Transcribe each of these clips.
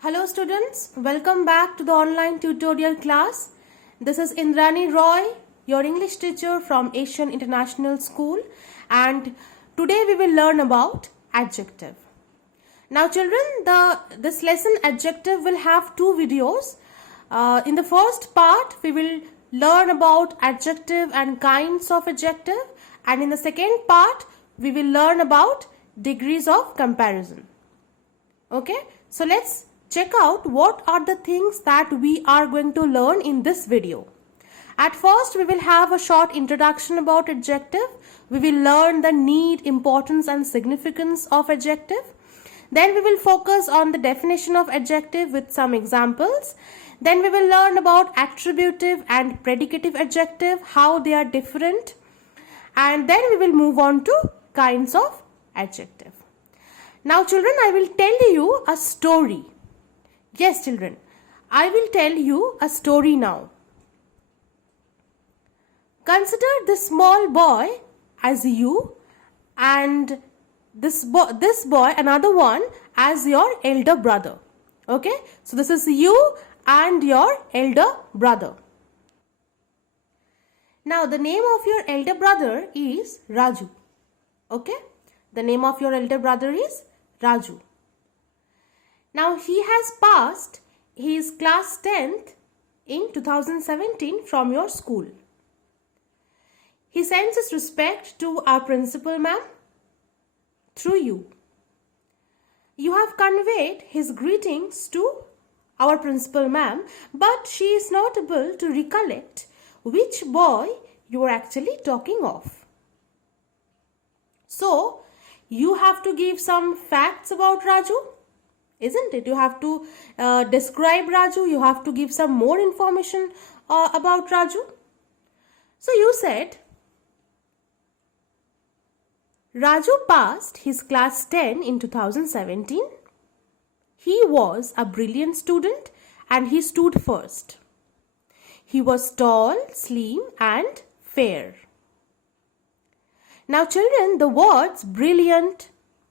Hello students, welcome back to the online tutorial class. This is Indrani Roy, your English teacher from Asian International School, and today we will learn about adjective. Now children, this lesson adjective will have two videos. In the first part we will learn about adjective and kinds of adjective, and in the second part we will learn about degrees of comparison. Okay, so let's check out what are the things that we are going to learn in this video. At first, we will have a short introduction about adjective. We will learn the need, importance and significance of adjective. Then we will focus on the definition of adjective with some examples. Then we will learn about attributive and predicative adjective, how they are different. And then we will move on to kinds of adjective. Now children, I will tell you a story. Yes children, I will tell you a story now. Consider this small boy as you and this boy another one as your elder brother. Okay, so this is you and your elder brother. Now the name of your elder brother is Raju. Okay, the name of your elder brother is Raju. Now he has passed his class 10th in 2017 from your school. He sends his respect to our principal ma'am through you. You have conveyed his greetings to our principal ma'am, but she is not able to recollect which boy you are actually talking of. So, you have to give some facts about Raju, isn't it? You have to describe Raju. You have to give some more information about Raju. So you said, Raju passed his class 10 in 2017. He was a brilliant student and he stood first. He was tall, slim and fair. Now children, the words brilliant,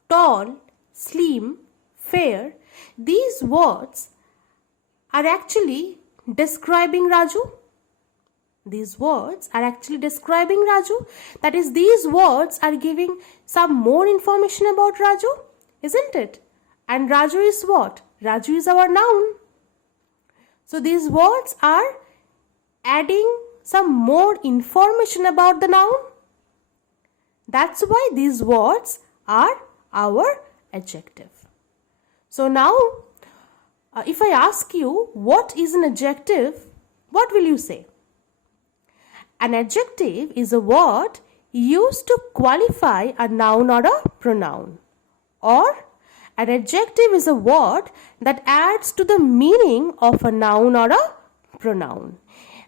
tall, slim, fair, these words are actually describing Raju. These words are actually describing Raju. That is, these words are giving some more information about Raju, isn't it? And Raju is what? Raju is our noun. So these words are adding some more information about the noun. That's why these words are our adjective. So now, if I ask you what is an adjective, what will you say? An adjective is a word used to qualify a noun or a pronoun. Or an adjective is a word that adds to the meaning of a noun or a pronoun.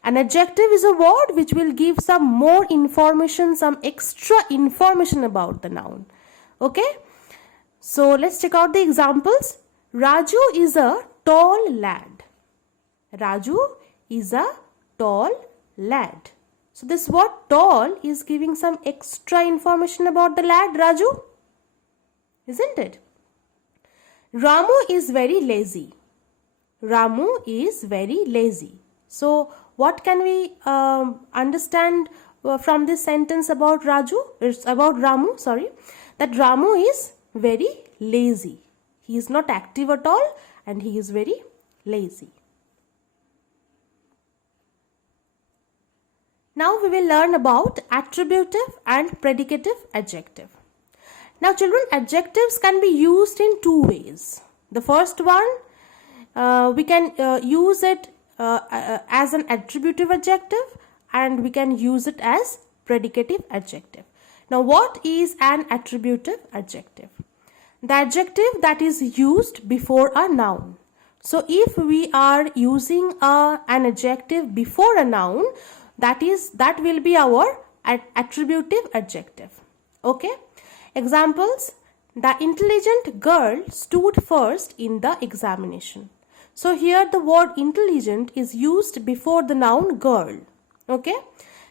An adjective is a word which will give some more information, some extra information about the noun. Okay? So let's check out the examples. Raju is a tall lad. Raju is a tall lad. So this word tall is giving some extra information about the lad Raju, isn't it? Ramu is very lazy. Ramu is very lazy. So what can we understand from this sentence about Raju? It's about Ramu, sorry. That Ramu is very lazy. He is not active at all and he is very lazy. Now we will learn about attributive and predicative adjective. Now children, adjectives can be used in two ways. The first one, we can use it as an attributive adjective and we can use it as predicative adjective. Now what is an attributive adjective? The adjective that is used before a noun. So if we are using an adjective before a noun, that will be our attributive adjective. Okay? Examples: the intelligent girl stood first in the examination. So here the word intelligent is used before the noun girl. Okay?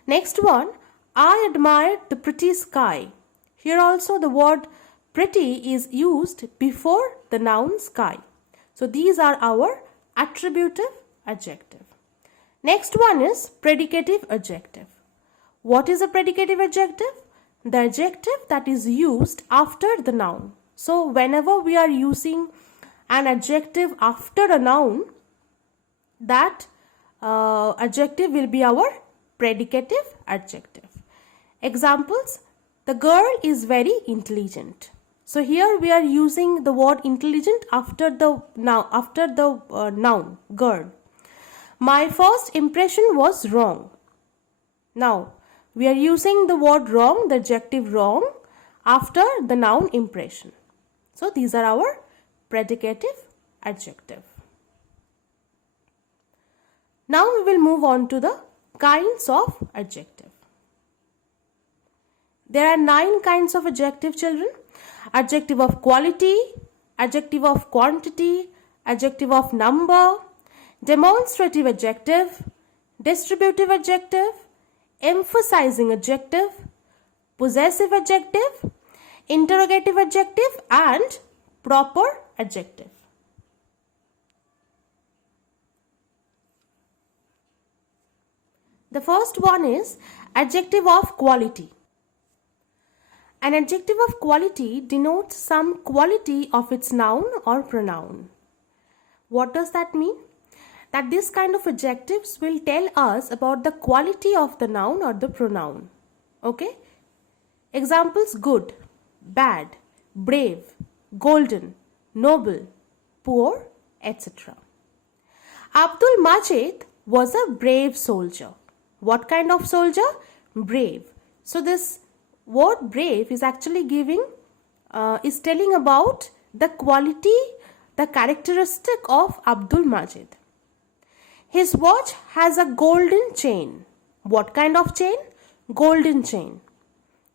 Next one, I admired the pretty sky. Here also the word pretty is used before the noun sky. So these are our attributive adjective. Next one is predicative adjective. What is a predicative adjective? The adjective that is used after the noun. So whenever we are using an adjective after a noun, that adjective will be our predicative adjective. Examples: the girl is very intelligent. So here we are using the word intelligent after the noun girl. My first impression was wrong. Now we are using the word wrong, the adjective wrong, after the noun impression. So these are our predicative adjective. Now we will move on to the kinds of adjective. There are 9 kinds of adjective, children. Adjective of quality, adjective of quantity, adjective of number, demonstrative adjective, distributive adjective, emphasizing adjective, possessive adjective, interrogative adjective, and proper adjective. The first one is adjective of quality. An adjective of quality denotes some quality of its noun or pronoun. What does that mean? That this kind of adjectives will tell us about the quality of the noun or the pronoun. Okay? Examples: good, bad, brave, golden, noble, poor, etc. Abdul Majid was a brave soldier. What kind of soldier? Brave. So this word brave is actually is telling about the quality, the characteristic of Abdul Majid. His watch has a golden chain. What kind of chain? Golden chain.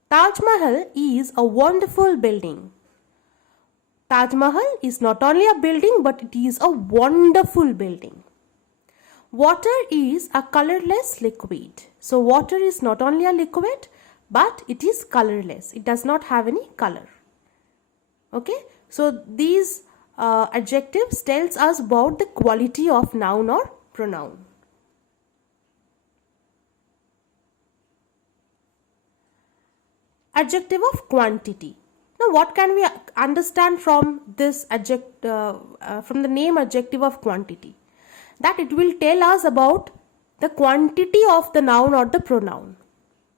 Taj Mahal is a wonderful building. Taj Mahal is not only a building, but it is a wonderful building. Water is a colorless liquid. So water is not only a liquid, but it is colorless. It does not have any color. Okay. So these adjectives tells us about the quality of noun or pronoun. Adjective of quantity. Now what can we understand from this from the name adjective of quantity? That it will tell us about the quantity of the noun or the pronoun,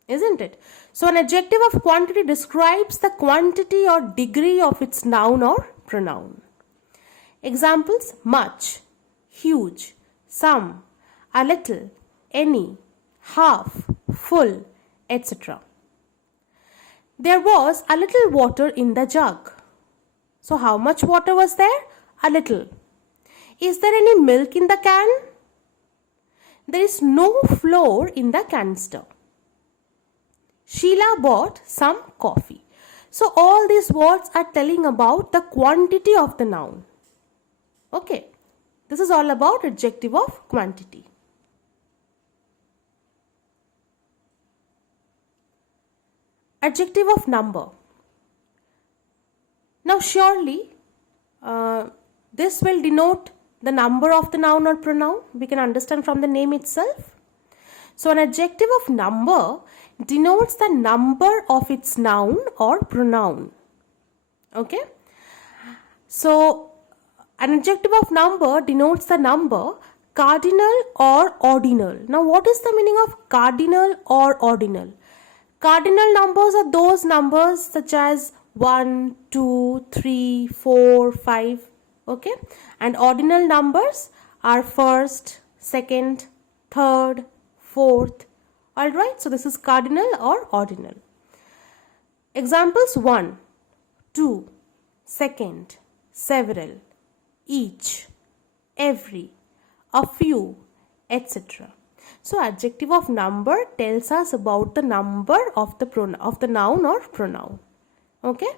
isn't it? So an adjective of quantity describes the quantity or degree of its noun or pronoun. Examples: much, huge, some, a little, any, half, full, etc. There was a little water in the jug. So how much water was there? A little. Is there any milk in the can? There is no flour in the canister. Sheila bought some coffee. So all these words are telling about the quantity of the noun. Okay. This is all about adjective of quantity. Adjective of number. Now surely this will denote the number of the noun or pronoun. We can understand from the name itself. So an adjective of number denotes the number of its noun or pronoun. Okay. So an adjective of number denotes the number, cardinal or ordinal. Now what is the meaning of cardinal or ordinal? Cardinal numbers are those numbers such as 1, 2, 3, 4, 5. Okay. And ordinal numbers are first, second, third, fourth. Alright. So this is cardinal or ordinal. Examples: 1, 2, second, several, each, every, a few, etc. So adjective of number tells us about the number of the noun or pronoun. Okay.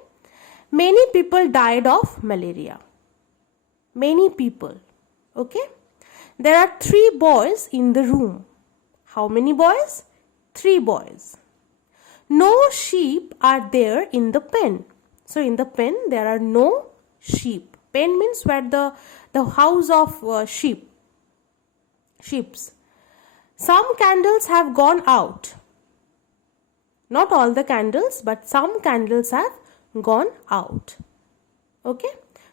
Many people died of malaria. Many people. Okay. There are 3 boys in the room. How many boys? 3 boys. No sheep are there in the pen. So in the pen there are no sheep. Pen means where the house of sheeps. Some candles have gone out. Not all the candles, but some candles have gone out. Okay,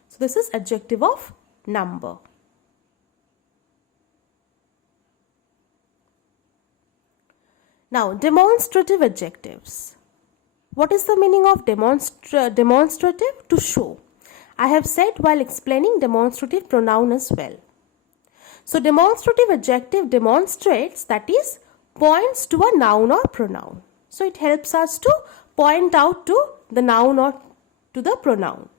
so this is adjective of number. Now, demonstrative adjectives. What is the meaning of demonstrative? To show. I have said while explaining demonstrative pronoun as well. So, demonstrative adjective demonstrates, that is, points to a noun or pronoun. So, it helps us to point out to the noun or to the pronoun.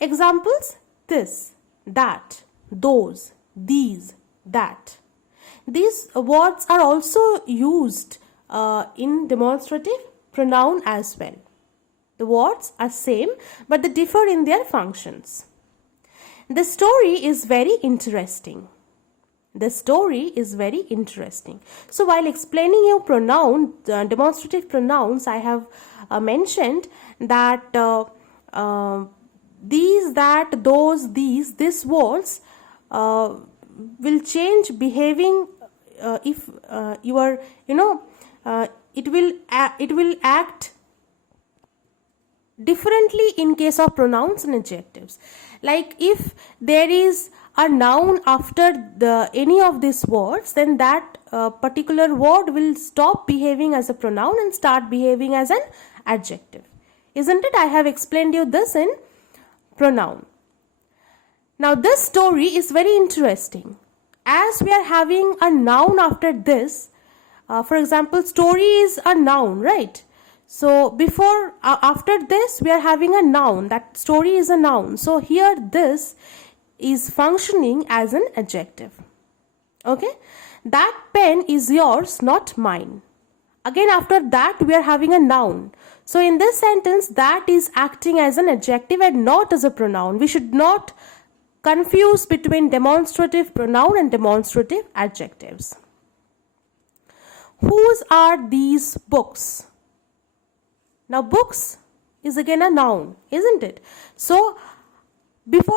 Examples: this, that, those, these, that. These words are also used in demonstrative pronoun as well. The words are same, but they differ in their functions. The story is very interesting. The story is very interesting. So while explaining you demonstrative pronouns, I have mentioned that these, that, those, these words will change behaving if you are, it will act differently in case of pronouns and adjectives. Like if there is a noun after any of these words, then that particular word will stop behaving as a pronoun and start behaving as an adjective. Isn't it? I have explained you this in pronoun. Now this story is very interesting. As we are having a noun after this, for example, story is a noun, right? So after this we are having a noun. That story is a noun. So here this is functioning as an adjective. Okay? That pen is yours, not mine. Again, after that we are having a noun. So in this sentence, that is acting as an adjective and not as a pronoun. We should not confuse between demonstrative pronoun and demonstrative adjectives. Whose are these books? Now books is again a noun, isn't it? So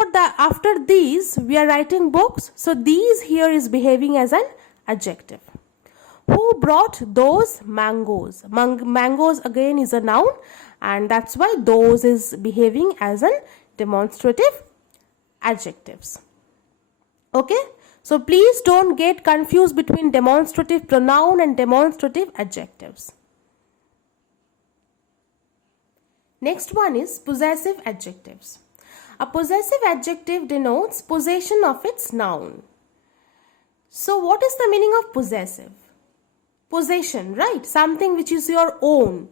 after these we are writing books. So these here is behaving as an adjective. Who brought those mangoes? Mangoes again is a noun, and that's why those is behaving as an demonstrative adjectives. Okay, so please don't get confused between demonstrative pronoun and demonstrative adjectives. Next one is possessive adjectives. A possessive adjective denotes possession of its noun. So what is the meaning of possessive? Possession, right? Something which is your own,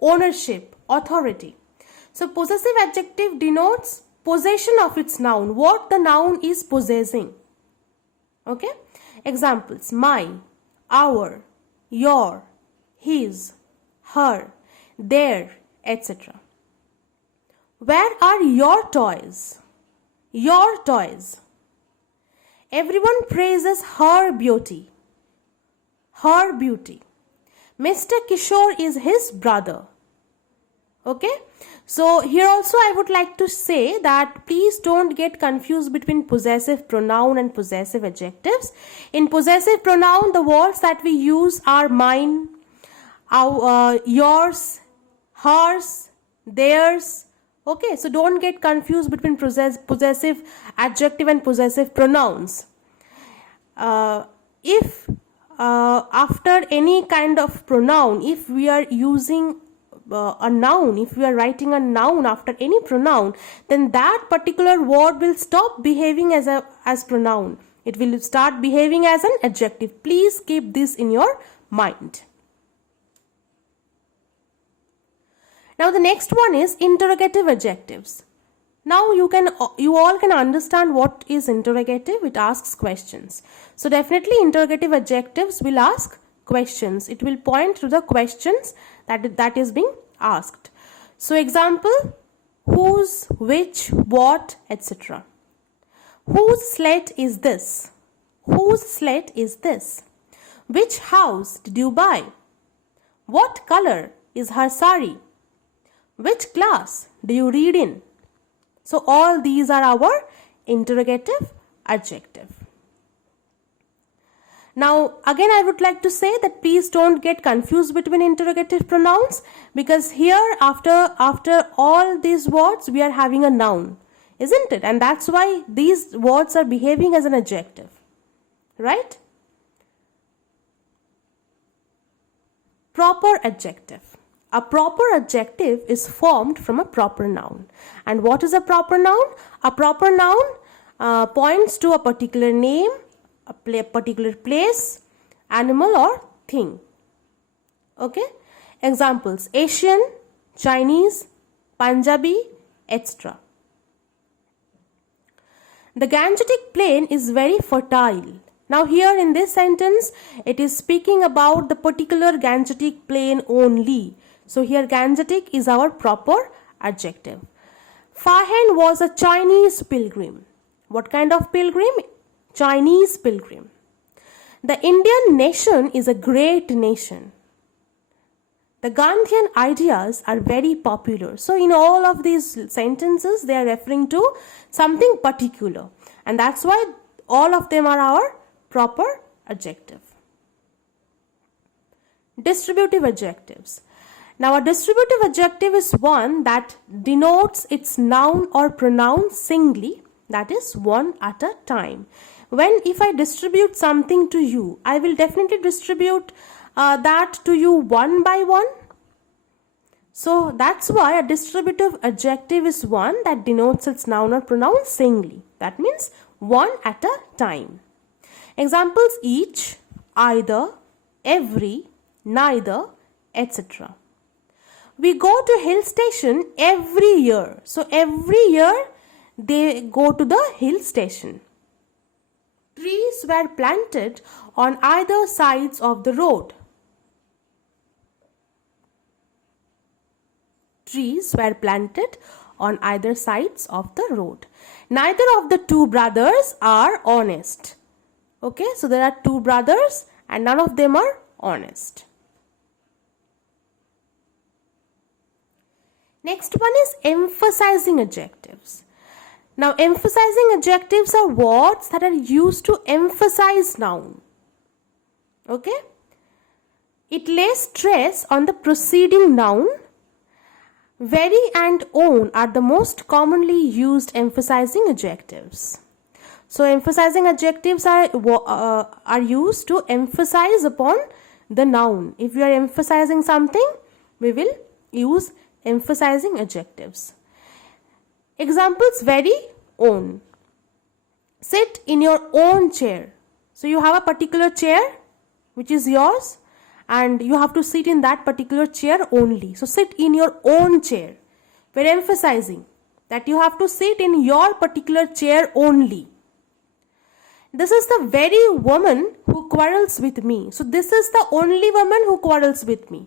ownership, authority. So possessive adjective denotes possession of its noun, what the noun is possessing. Okay? Examples: my, our, your, his, her, their, etc. Where are your toys? Your toys. Everyone praises her beauty. Her beauty. Mr. Kishore is his brother. Okay? So here also I would like to say that please don't get confused between possessive pronoun and possessive adjectives. In possessive pronoun, the words that we use are mine, yours, hers, theirs. Okay, so don't get confused between possessive adjective and possessive pronouns. If after any kind of pronoun, if we are using a noun, if we are writing a noun after any pronoun, then that particular word will stop behaving as pronoun. It will start behaving as an adjective. Please keep this in your mind. Now the next one is interrogative adjectives. Now you all can understand what is interrogative. It asks questions. So definitely interrogative adjectives will ask questions. It will point to the questions that is being asked. So example: whose, which, what, etc. Whose slate is this? Whose slate is this? Which house did you buy? What color is her sari? Which class do you read in? So all these are our interrogative adjective. Now again I would like to say that please don't get confused between interrogative pronouns, because here after all these words we are having a noun, isn't it? And that's why these words are behaving as an adjective, right? Proper adjective. A proper adjective is formed from a proper noun. And what is a proper noun? A proper noun points to a particular name, a particular place, animal or thing. Okay? Examples: Asian, Chinese, Punjabi, etc. The Gangetic plain is very fertile. Now here in this sentence, it is speaking about the particular Gangetic plain only. So here Gangetic is our proper adjective. Fahen was a Chinese pilgrim. What kind of pilgrim? Chinese pilgrim. The Indian nation is a great nation. The Gandhian ideas are very popular. So in all of these sentences, they are referring to something particular. And that's why all of them are our proper adjective. Distributive adjectives. Now a distributive adjective is one that denotes its noun or pronoun singly, that is one at a time. If I distribute something to you, I will definitely distribute that to you one by one. So that's why a distributive adjective is one that denotes its noun or pronoun singly. That means one at a time. Examples: each, either, every, neither, etc. We go to hill station every year. So every year they go to the hill station. Trees were planted on either sides of the road. Trees were planted on either sides of the road. Neither of the two brothers are honest. Okay, so there are two brothers and none of them are honest. Next one is emphasizing adjectives. Now emphasizing adjectives are words that are used to emphasize noun. Okay? It lays stress on the preceding noun. Very and on are the most commonly used emphasizing adjectives. So emphasizing adjectives are used to emphasize upon the noun. If we are emphasizing something, we will use emphasizing adjectives. Examples: very, on. Sit in your own chair. So you have a particular chair which is yours and you have to sit in that particular chair only. So sit in your own chair. We're emphasizing that you have to sit in your particular chair only. This is the very woman who quarrels with me. So this is the only woman who quarrels with me.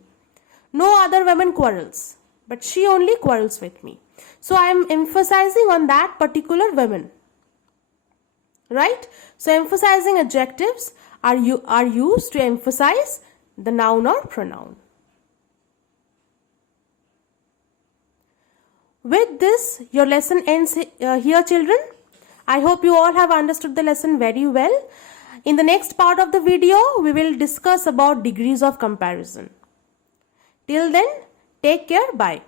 No other woman quarrels, but she only quarrels with me. So I am emphasizing on that particular woman. Right? So emphasizing adjectives are used to emphasize the noun or pronoun. With this, your lesson ends here, children. I hope you all have understood the lesson very well. In the next part of the video, we will discuss about degrees of comparison. Till then, take care. Bye.